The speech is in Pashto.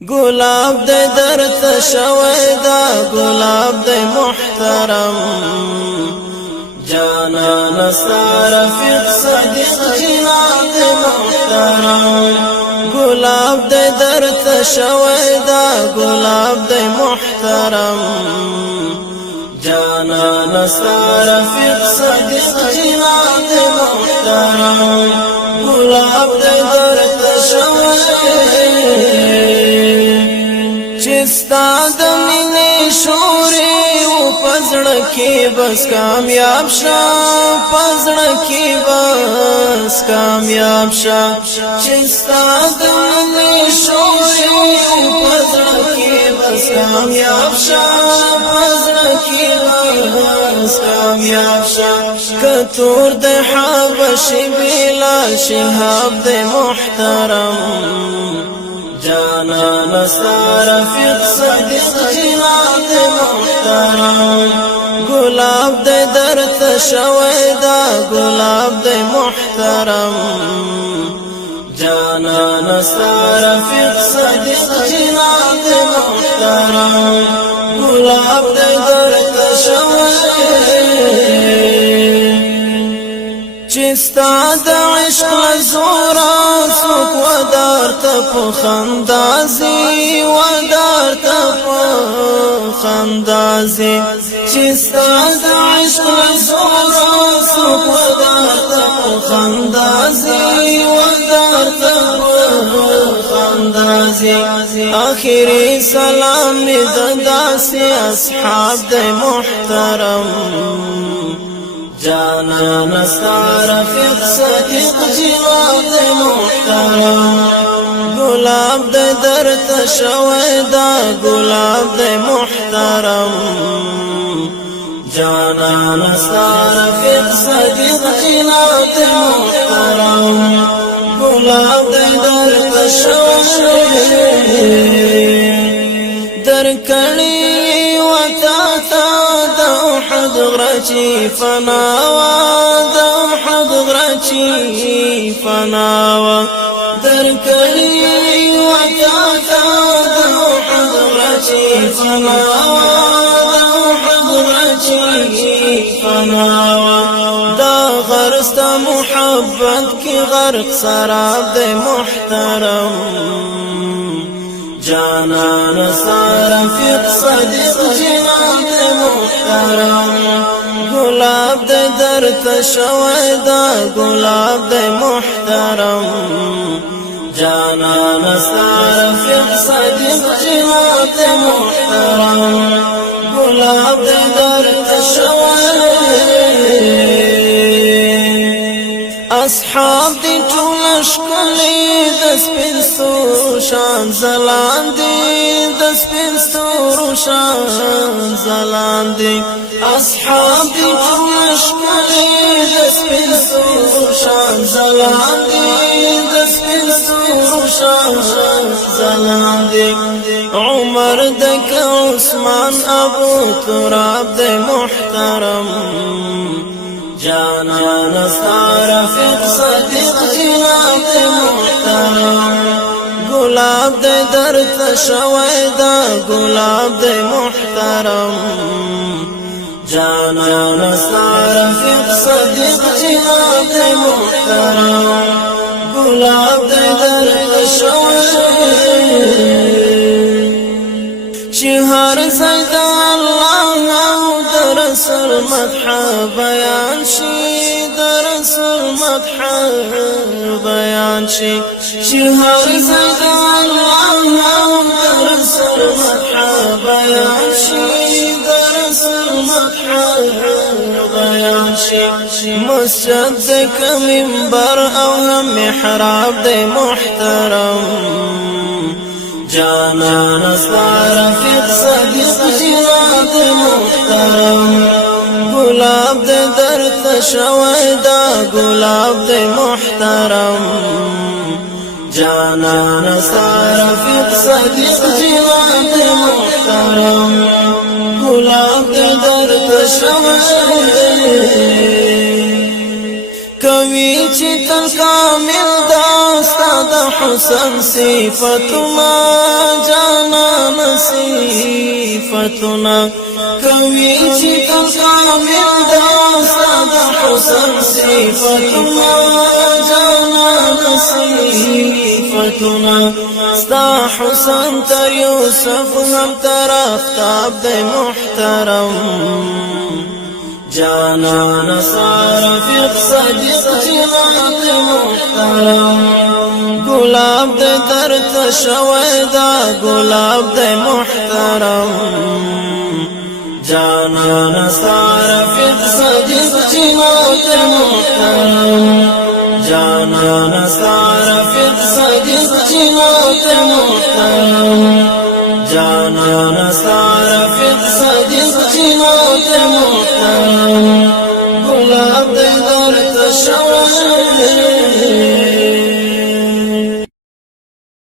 گلاب دے درت شویدا گلاب دے محترم جانا نصار رفیق صدیق جناب دے محترم گلاب دے درت شویدا گلاب دے محترم جانا نصار رفیق صدیق جناب دے محترم گلاب دے درت شویدا چستا د مینې شورې و پزړه کې بس کامیاب شه پزړه کې بس کامیاب شه چستا د مینې شورې و پزړه کې بس کامیاب شه پزړه کې بس کامیاب شه کتور د حبش بلال شهاب د محترم جانا نصار رفیق صدیق جناب دے محترم گلاب دے درت شویدا گلاب دے محترم جانا نصار رفیق صدیق جناب دے محترم گلاب دے درت شویدا چستا د عشق لزورا سوک ودار تپ خندازی ودار تپ خندازی چستا د عشق لزورا سوک ودار تپ خندازی ودار تپ خندازی آخری سلام دداسی اصحاب د محترم جانا نصار رفیق صدیق جناب دے محترم گلاب دے درت شویدا گلاب دے محترم جانا نصار رفیق صدیق جناب دے محترم گلاب دے درت شویدا درکڑی وطاتا دوحد غرچی فناوا دوحد غرچی فناوا درکلی وطاتا دوحد غرچی فناوا دوحد غرچی فناوا دا غرست محبت کی غرق سراب دے محترم جانا نصار رفیق صدیق جناب دے محترم گلاب دے درت شویدا گلاب دے محترم جانا نصار رفیق صدیق جناب دے محترم گلاب دے درت شویدا اصحاب دی ټول ښکلي د سپین ستورو شان ځلان دي د سپین ستورو شان ځلان دي اصحاب دی ټول ښکلي د سپین ستورو شان ځلان دي د سپین ستورو شان ځلان دي عمر دک عثمان ابو تراب د محترم جانا نصار رفیق صدیق جناب دے محترم گلاب دے درت شویدا گلاب دے محترم جانا نصار رفیق صدیق جناب دے محترم گلاب دے درت شویدا شهر زید اللہ رسول مدح بیان شي رسول مدح بیان شي شهر زید الله رسول مدح بیان شي رسول مدح بیان شي مسجد کا منبر او محراب دے محترم جانا نصار رفیق صدیق جناب دے محترم گلاب دے درت شویدا گلاب دے محترم جانا نصار رفیق صدیق جناب دے محترم گلاب دے درت شویدا کوي چې تل کامل دا ستاد حسن صفتنا جانان صفتنا کوي چې کامل دا ستاد حسن صفتنا جانان صفتنا ستا حسن تر یوسف هم تر آفتاب دی محترم جانان صارفق صدیق جنات محترم گلاب دی درد شوی دا گلاب دی محترم جانان صارفق صدیق جنات محترم جانان صارفق صدیق جنات محترم جانان صارفق صدیق جنات محترم